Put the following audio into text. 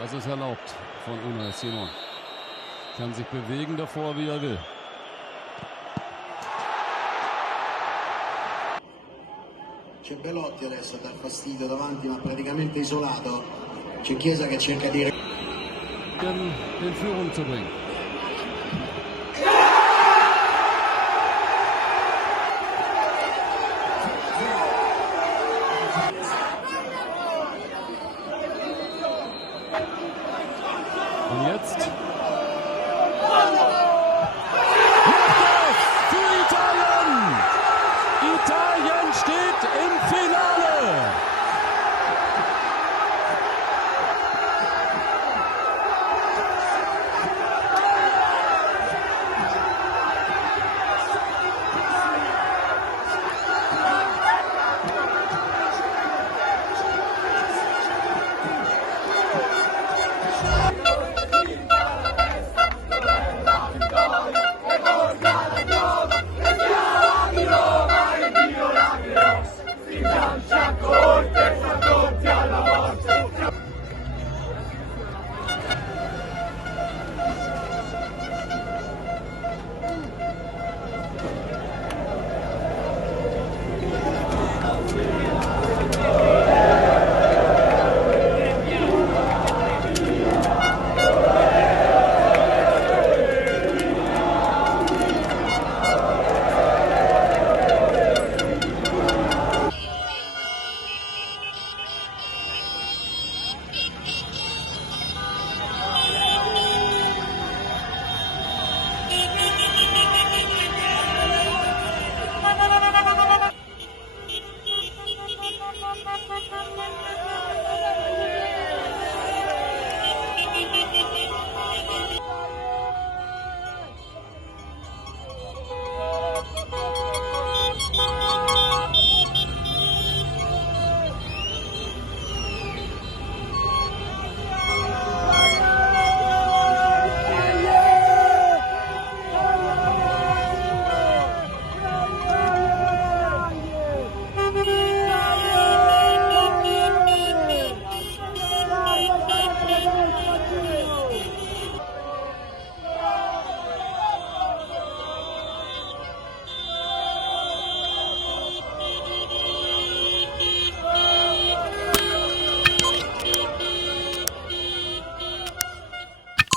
Das ist erlaubt von Unai Simon. Kann sich bewegen davor, wie er will. C'è Belotti adesso a dar fastidio davanti, ma praticamente isolato. C'è Chiesa che cerca di... In Führung zu bringen. Und jetzt